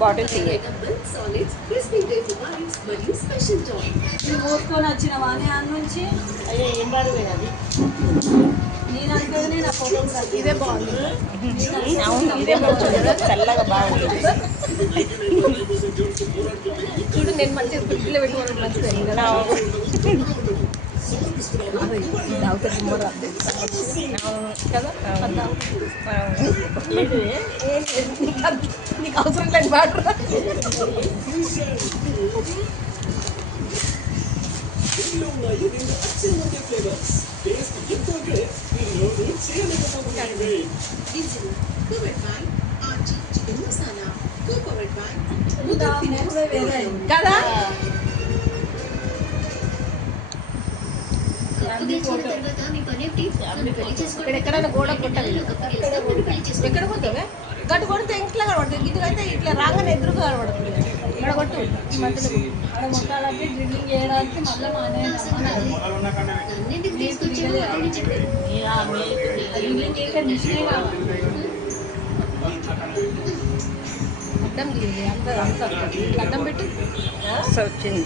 Bottle తీయ పోసుకొని వచ్చిన వాని ఆ నుంచి అయ్యో ఏం బారు అది నేను అనుకోగానే నా ఫోటో కూడా ఇదే బాగుంది. అవును ఇదే బాగుంది కదా చల్లగా బాగుంది చూడు నేను మంచిగా ఫ్రిడ్జ్లో పెట్టుకోవడం మంచిది కదా. కదా నీకు అవసరం లేని వాటర్. కదా ఇక్కడ ఎక్కడైనా గోడ కొట్టాలి. ఎక్కడ కొట్టావే గట్టు కొడితే ఇంట్లో కనబడుతుంది. గిట్టు అయితే ఇట్లా రాగానే ఎదురుగా కనబడుతుంది. ఇక్కడ కొట్టు ఈ మధ్యలో అక్కడ మొత్తాలకి డ్రిల్లింగ్ చేయడానికి మళ్ళీ మా అడ్డం తీయాలి. అంత అంత అడ్డం పెట్టి వచ్చింది